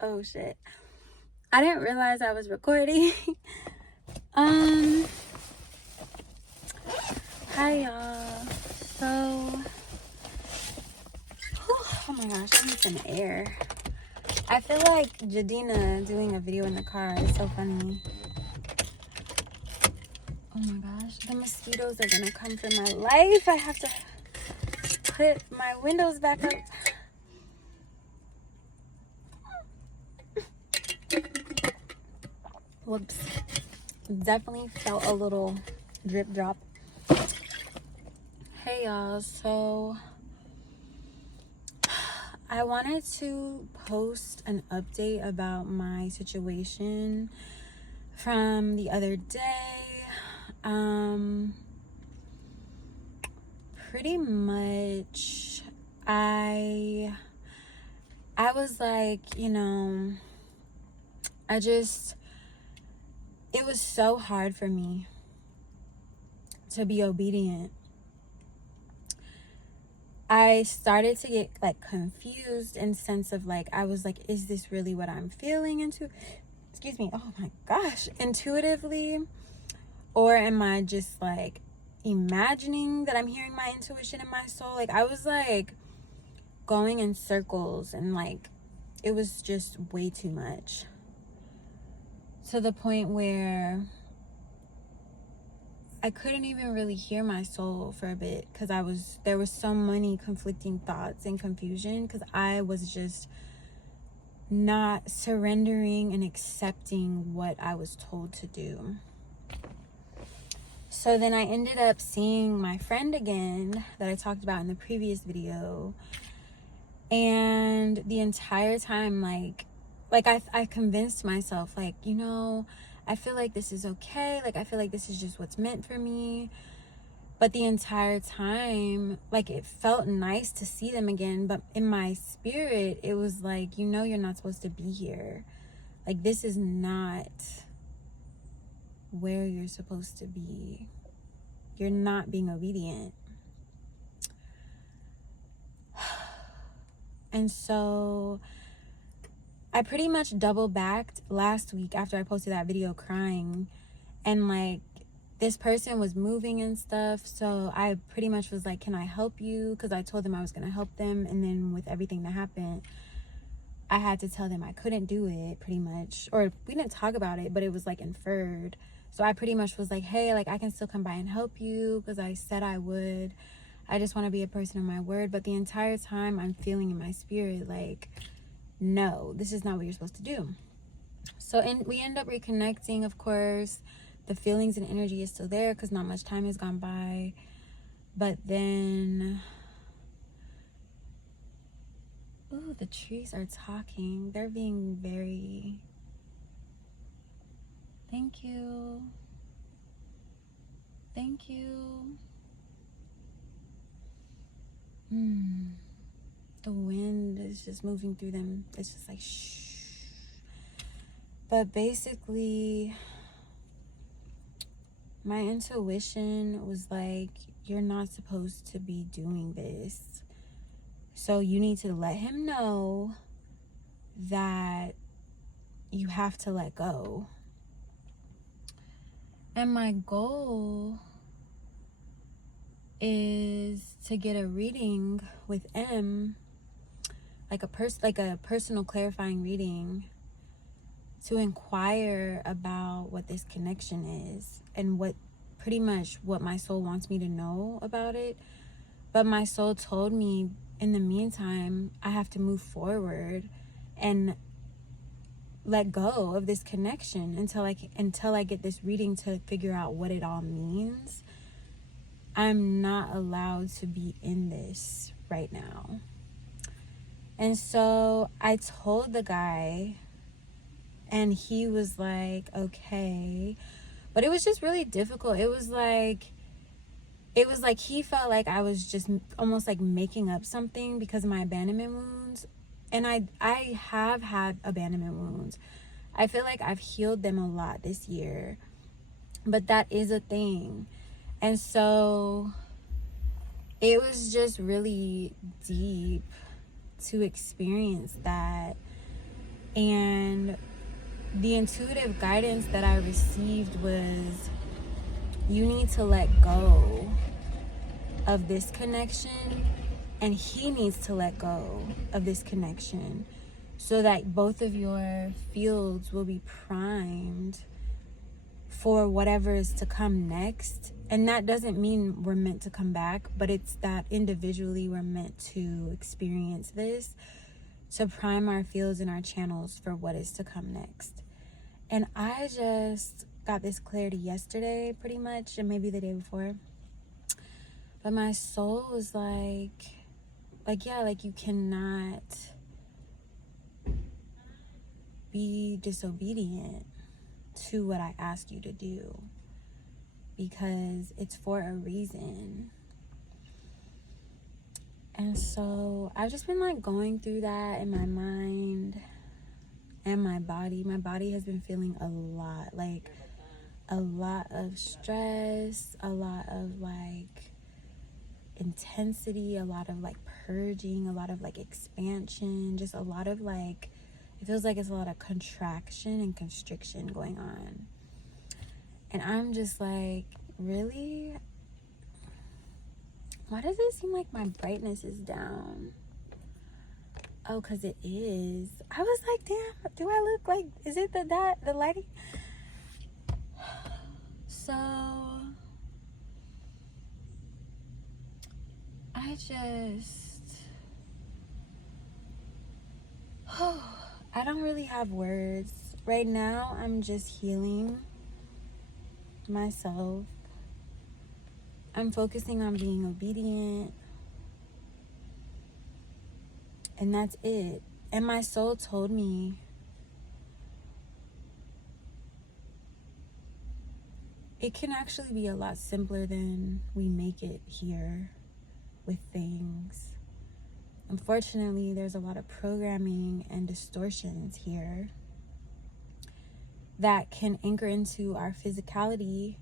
Oh shit. I didn't realize I was recording. Hi y'all. So oh my gosh, I need some air. I feel like Jadina doing a video in the car is so funny. Oh my gosh, the mosquitoes are gonna come for my life. I have to put my windows back up. Whoops. Definitely felt a little drip drop. Hey y'all, so I wanted to post an update about my situation from the other day. Pretty much I was like, it was so hard for me to be obedient. I started to get like confused in sense of like, I was like, is this really what I'm feeling oh my gosh, intuitively? Or am I just like imagining that I'm hearing my intuition in my soul? Like I was like going in circles and like it was just way too much. To the point where I couldn't even really hear my soul for a bit because there was so many conflicting thoughts and confusion because I was just not surrendering and accepting what I was told to do. So then I ended up seeing my friend again that I talked about in the previous video. And the entire time, like I convinced myself, like, I feel like this is okay. Like, I feel like this is just what's meant for me. But the entire time, like, it felt nice to see them again. But in my spirit, it was like, you're not supposed to be here. Like, this is not where you're supposed to be. You're not being obedient. And so I pretty much double backed last week after I posted that video crying. And like, this person was moving and stuff. So I pretty much was like, can I help you? Because I told them I was going to help them. And then with everything that happened, I had to tell them I couldn't do it pretty much. Or we didn't talk about it, but it was like inferred. So I pretty much was like, hey, like I can still come by and help you because I said I would. I just want to be a person of my word. But the entire time I'm feeling in my spirit like, no, this is not what you're supposed to do. So we end up reconnecting, of course. The feelings and energy is still there because not much time has gone by. But then, ooh, the trees are talking. They're being very, thank you. Thank you. The wind is just moving through them. It's just like shh. But basically, my intuition was like, you're not supposed to be doing this. So you need to let him know that you have to let go. And my goal is to get a reading with M, like a personal clarifying reading, to inquire about what this connection is and what my soul wants me to know about it. But my soul told me in the meantime, I have to move forward and let go of this connection until I get this reading to figure out what it all means. I'm not allowed to be in this right now. And so I told the guy, and he was like, okay. But it was just really difficult. It was like he felt like I was just almost like making up something because of my abandonment wounds. And I have had abandonment wounds. I feel like I've healed them a lot this year. But that is a thing. And so it was just really deep to experience that. And the intuitive guidance that I received was, you need to let go of this connection, and he needs to let go of this connection, so that both of your fields will be primed for whatever is to come next. And that doesn't mean we're meant to come back, but it's that individually we're meant to experience this, to prime our fields and our channels for what is to come next. And I just got this clarity yesterday, pretty much, and maybe the day before. But my soul was like, yeah, like, you cannot be disobedient to what I ask you to do, because it's for a reason. And so I've just been like going through that in my mind and my body. My body has been feeling a lot, like a lot of stress, a lot of like intensity, a lot of like purging, a lot of like expansion, just a lot of like, it feels like it's a lot of contraction and constriction going on. And I'm just like, really? Why does it seem like my brightness is down? Oh, because it is. I was like, damn, do I look like, is it the lighting? So I just, I don't really have words. Right now, I'm just healing myself. I'm focusing on being obedient. And that's it. And my soul told me, it can actually be a lot simpler than we make it here with things. Unfortunately, there's a lot of programming and distortions here that can anchor into our physicality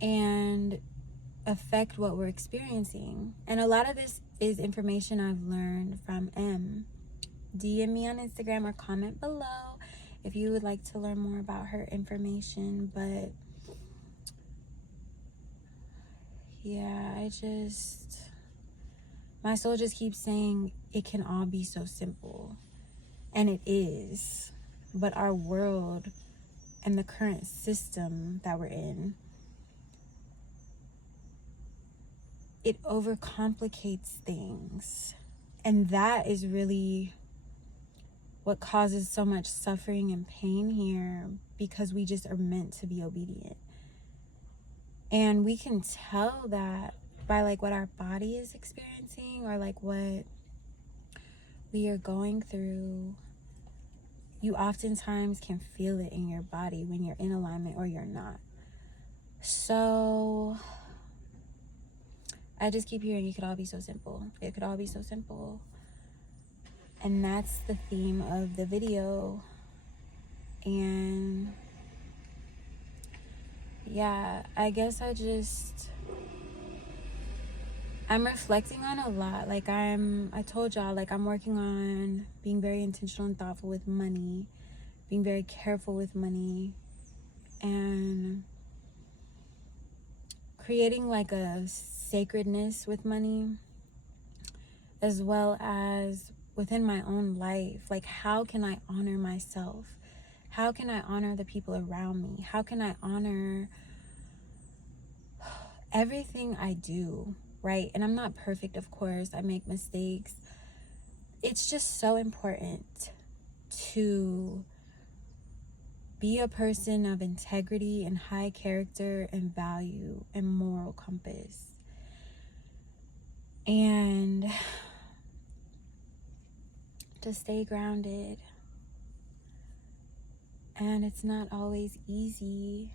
and affect what we're experiencing. And a lot of this is information I've learned from M. DM me on Instagram or comment below if you would like to learn more about her information. But yeah, my soul just keeps saying it can all be so simple. And it is. But our world and the current system that we're in, it overcomplicates things. And that is really what causes so much suffering and pain here, because we just are meant to be obedient. And we can tell that by like what our body is experiencing, or like what we are going through. You oftentimes can feel it in your body when you're in alignment or you're not. So I just keep hearing it could all be so simple. It could all be so simple. And that's the theme of the video. And yeah, I guess I'm reflecting on a lot. Like I told y'all, like I'm working on being very intentional and thoughtful with money, being very careful with money, and creating like a sacredness with money, as well as within my own life. Like, how can I honor myself? How can I honor the people around me? How can I honor everything I do, right? And I'm not perfect, of course. I make mistakes. It's just so important to be a person of integrity and high character and value and moral compass. And to stay grounded. And it's not always easy,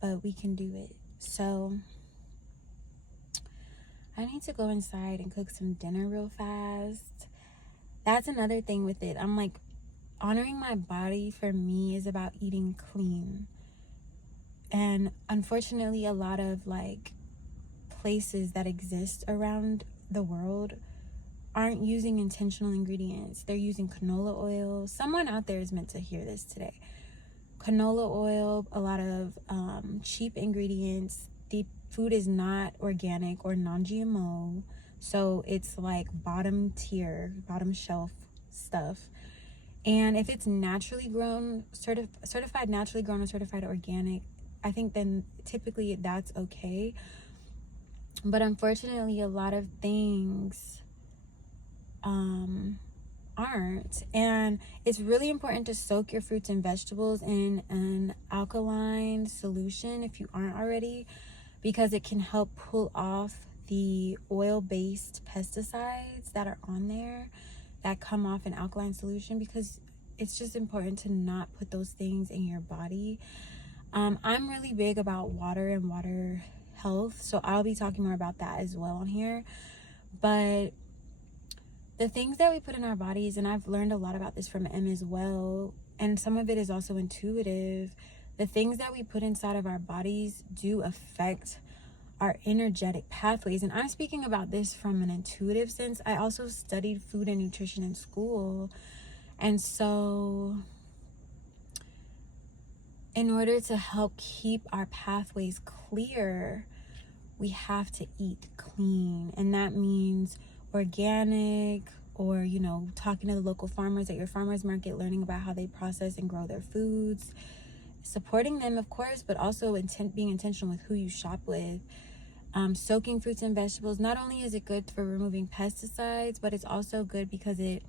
but we can do it. So I need to go inside and cook some dinner real fast. That's another thing with it. I'm like, honoring my body for me is about eating clean. And unfortunately, a lot of like places that exist around the world aren't using intentional ingredients. They're using canola oil. Someone out there is meant to hear this today. Canola oil, a lot of cheap ingredients. The food is not organic or non-GMO, so it's like bottom tier, bottom shelf stuff. And if it's naturally grown, certified naturally grown or certified organic, I think then typically that's okay. But unfortunately, a lot of things aren't. And it's really important to soak your fruits and vegetables in an alkaline solution if you aren't already, because it can help pull off the oil-based pesticides that are on there that come off an alkaline solution, because it's just important to not put those things in your body. I'm really big about water and water health, so I'll be talking more about that as well on here. But the things that we put in our bodies, and I've learned a lot about this from Em as well, and some of it is also intuitive, the things that we put inside of our bodies do affect our energetic pathways. And I'm speaking about this from an intuitive sense. I also studied food and nutrition in school, and so in order to help keep our pathways clear, we have to eat clean. And that means organic, or, you know, talking to the local farmers at your farmer's market, learning about how they process and grow their foods, supporting them, of course, but also being intentional with who you shop with. Soaking fruits and vegetables, not only is it good for removing pesticides, but it's also good because it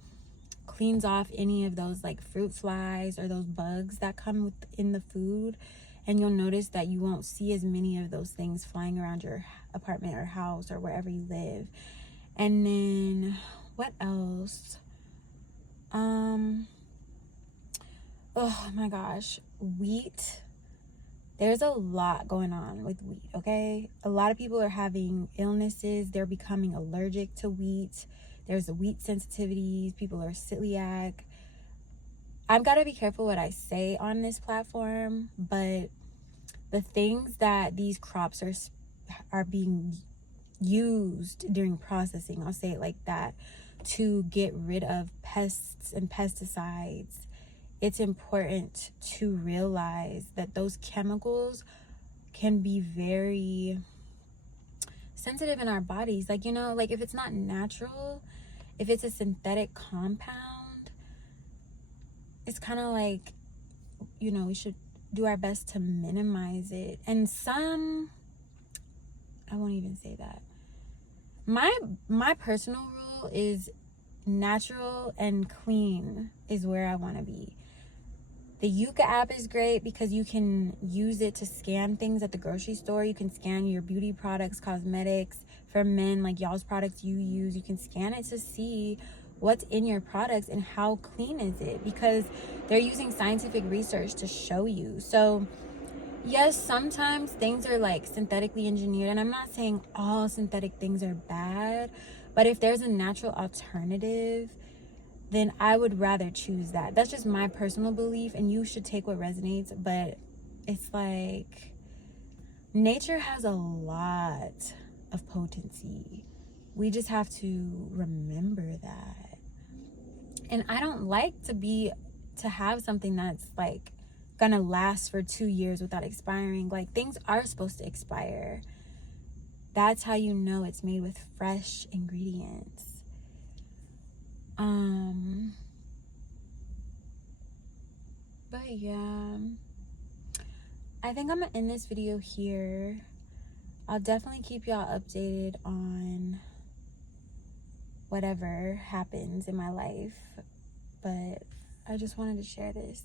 cleans off any of those like fruit flies or those bugs that come in the food. And you'll notice that you won't see as many of those things flying around your apartment or house or wherever you live. And then what else? Oh my gosh, wheat. There's a lot going on with wheat, okay? A lot of people are having illnesses. They're becoming allergic to wheat. There's the wheat sensitivities. People are celiac. I've got to be careful what I say on this platform, but the things that these crops are being used during processing, I'll say it like that, to get rid of pests and pesticides, it's important to realize that those chemicals can be very sensitive in our bodies. Like, you know, like if it's not natural, if it's a synthetic compound, it's kind of like, you know, we should do our best to minimize it. And I won't even say that. My personal rule is natural and clean is where I want to be. The Yuka app is great because you can use it to scan things at the grocery store. You can scan your beauty products, cosmetics for men, like y'all's products you use. You can scan it to see what's in your products and how clean is it, because they're using scientific research to show you. So yes, sometimes things are like synthetically engineered, and I'm not saying all synthetic things are bad, but if there's a natural alternative, then I would rather choose that. That's just my personal belief, and you should take what resonates. But it's like nature has a lot of potency. We just have to remember that. And I don't like to have something that's like gonna last for 2 years without expiring. Like, things are supposed to expire. That's how you know it's made with fresh ingredients. But yeah, I think I'm gonna end this video here. I'll definitely keep y'all updated on whatever happens in my life, but I just wanted to share this.